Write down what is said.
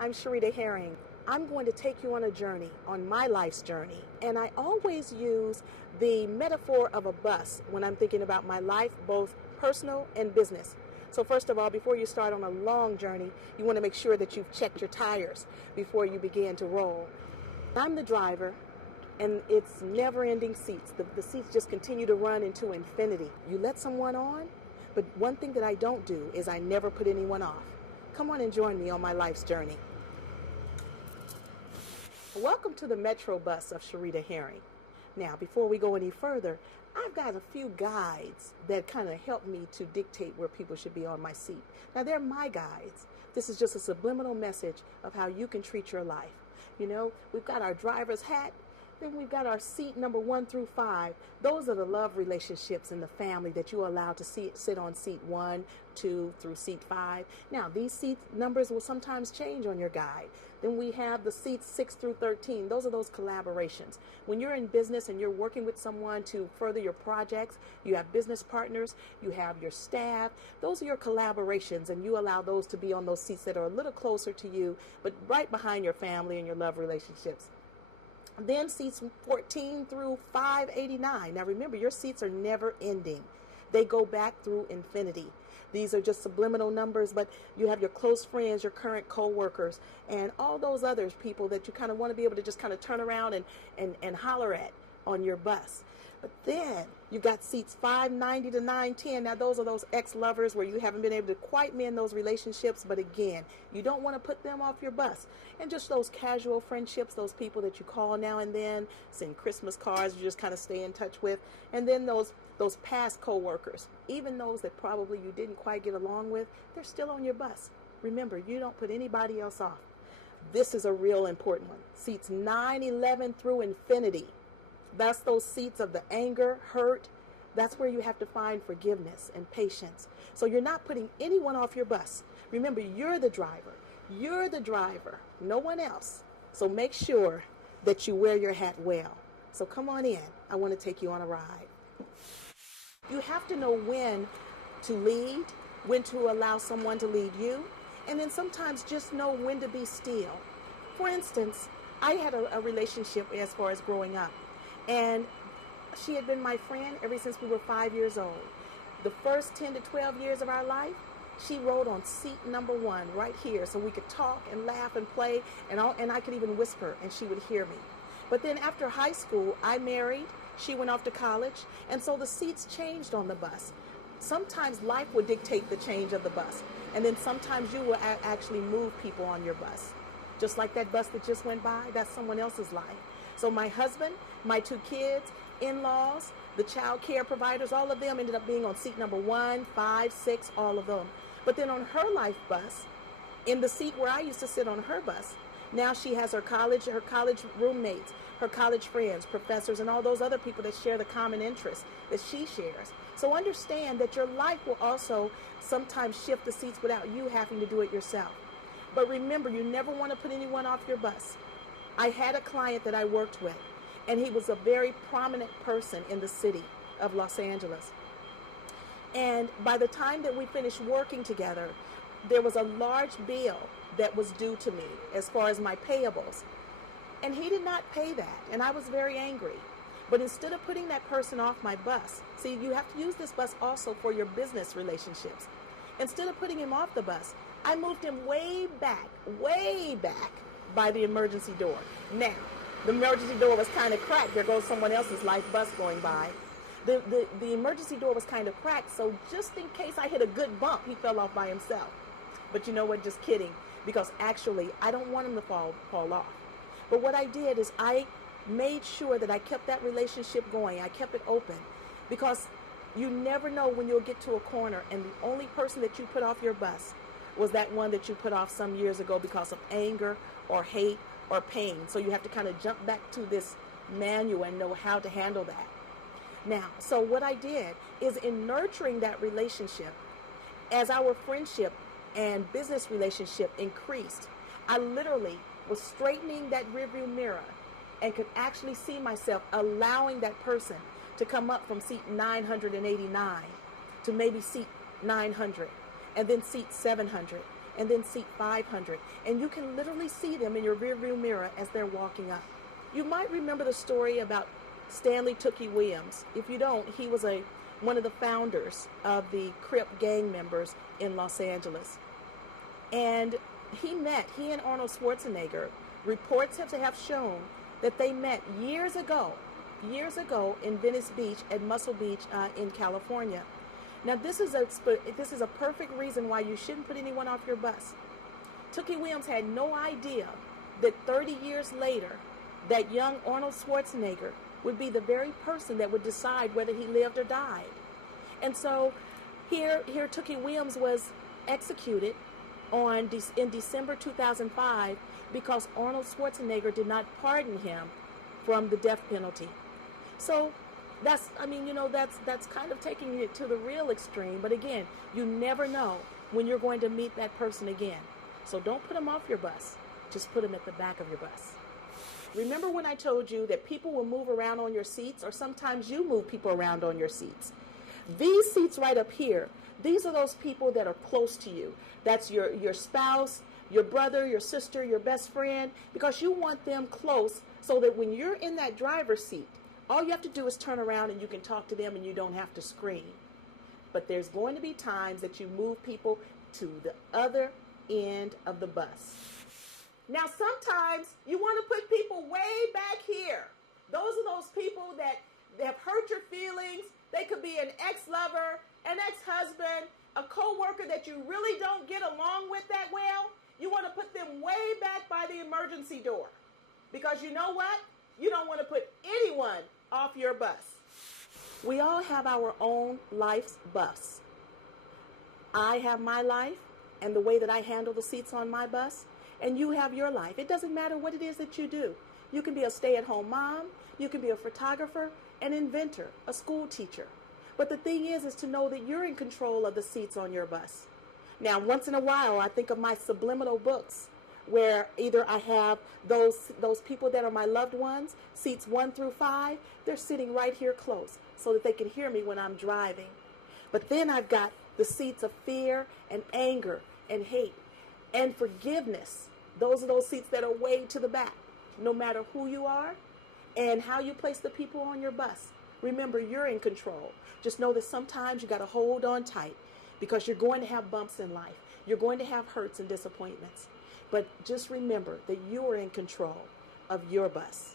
I'm Sherita Herring. I'm going to take you on a journey, on my life's journey. And I always use the metaphor of a bus when I'm thinking about my life, both personal and business. So first of all, before you start on a long journey, you want to make sure that you've checked your tires before you begin to roll. I'm the driver, and it's never-ending seats. The seats just continue to run into infinity. You let someone on, but one thing that I don't do is I never put anyone off. Come on and join me on my life's journey. Welcome to the Metro Bus of Sherita Herring. Now, before we go any further, I've got a few guides that kind of help me to dictate where people should be on my seat. Now, they're my guides. This is just a subliminal message of how you can treat your life. You know, we've got our driver's hat. Then we've got our seat number 1 through 5. Those are the love relationships in the family that you allow to sit on seat 1, 2 through seat 5. Now, these seat numbers will sometimes change on your guide. Then we have the seats 6 through 13. Those are those collaborations. When you're in business and you're working with someone to further your projects, you have business partners, you have your staff. Those are your collaborations, and you allow those to be on those seats that are a little closer to you, but right behind your family and your love relationships. Then seats 14 through 589. Now remember, your seats are never ending. They go back through infinity. These are just subliminal numbers, but you have your close friends, your current co-workers, and all those other people that you kind of want to be able to just kind of turn around and holler at on your bus. But then you've got seats 590 to 910. Now those are those ex-lovers where you haven't been able to quite mend those relationships. But again, you don't want to put them off your bus. And just those casual friendships, those people that you call now and then, send Christmas cards, you just kind of stay in touch with. And then those past co-workers, even those that probably you didn't quite get along with, they're still on your bus. Remember, you don't put anybody else off. This is a real important one. Seats 911 through infinity. That's those seats of the anger, hurt. That's where you have to find forgiveness and patience. So you're not putting anyone off your bus. Remember, you're the driver. You're the driver, no one else. So make sure that you wear your hat well. So come on in. I want to take you on a ride. You have to know when to lead, when to allow someone to lead you, and then sometimes just know when to be still. For instance, I had a relationship as far as growing up. And she had been my friend ever since we were 5 years old. The first 10 to 12 years of our life, she rode on seat number 1 right here so we could talk and laugh and play, and I could even whisper and she would hear me. But then after high school, I married, she went off to college, and so the seats changed on the bus. Sometimes life would dictate the change of the bus, and then sometimes you will actually move people on your bus. Just like that bus that just went by, that's someone else's life. So my husband, my 2 kids, in-laws, the child care providers, all of them ended up being on seat number 1, 5, 6, all of them. But then on her life bus, in the seat where I used to sit on her bus, now she has her college roommates, her college friends, professors, and all those other people that share the common interests that she shares. So understand that your life will also sometimes shift the seats without you having to do it yourself. But remember, you never want to put anyone off your bus. I had a client that I worked with, and he was a very prominent person in the city of Los Angeles. And by the time that we finished working together, there was a large bill that was due to me as far as my payables. And he did not pay that, and I was very angry. But instead of putting that person off my bus, see, you have to use this bus also for your business relationships. Instead of putting him off the bus, I moved him way back by the emergency door. Now, the emergency door was kind of cracked. There goes someone else's life bus going by. The emergency door was kind of cracked, so just in case I hit a good bump, he fell off by himself. But you know what, just kidding, because actually I don't want him to fall off. But what I did is I made sure that I kept that relationship going. I kept it open, because you never know when you'll get to a corner and the only person that you put off your bus was that one that you put off some years ago because of anger or hate or pain. So you have to kind of jump back to this manual and know how to handle that. Now, so what I did is in nurturing that relationship, as our friendship and business relationship increased, I literally was straightening that rearview mirror and could actually see myself allowing that person to come up from seat 989 to maybe seat 900 and then seat 700. and then seat 500. And you can literally see them in your rearview mirror as they're walking up. You might remember the story about Stanley Tookie Williams. If you don't, he was one of the founders of the Crip gang members in Los Angeles. And he and Arnold Schwarzenegger, reports have shown that they met years ago in Venice Beach at Muscle Beach in California. Now this is a perfect reason why you shouldn't put anyone off your bus. Tookie Williams had no idea that 30 years later, that young Arnold Schwarzenegger would be the very person that would decide whether he lived or died. And so here Tookie Williams was executed in December 2005 because Arnold Schwarzenegger did not pardon him from the death penalty. So that's kind of taking it to the real extreme. But again, you never know when you're going to meet that person again. So don't put them off your bus. Just put them at the back of your bus. Remember when I told you that people will move around on your seats, or sometimes you move people around on your seats? These seats right up here, these are those people that are close to you. That's your spouse, your brother, your sister, your best friend, because you want them close so that when you're in that driver's seat, all you have to do is turn around and you can talk to them and you don't have to scream. But there's going to be times that you move people to the other end of the bus. Now, sometimes you want to put people way back here. Those are those people that have hurt your feelings. They could be an ex-lover, an ex-husband, a co-worker that you really don't get along with that well. You want to put them way back by the emergency door. Because you know what? You don't want to put anyone off your bus. We all have our own life's bus. I have my life and the way that I handle the seats on my bus, and you have your life. It doesn't matter what it is that you do. You can be a stay-at-home mom, you can be a photographer, an inventor, a school teacher. But the thing is to know that you're in control of the seats on your bus. Now, once in a while, I think of my subliminal books, where either I have those people that are my loved ones, seats 1 through 5, they're sitting right here close so that they can hear me when I'm driving. But then I've got the seats of fear and anger and hate and forgiveness. Those are those seats that are way to the back. No matter who you are and how you place the people on your bus, remember, you're in control. Just know that sometimes you got to hold on tight because you're going to have bumps in life. You're going to have hurts and disappointments. But just remember that you are in control of your bus.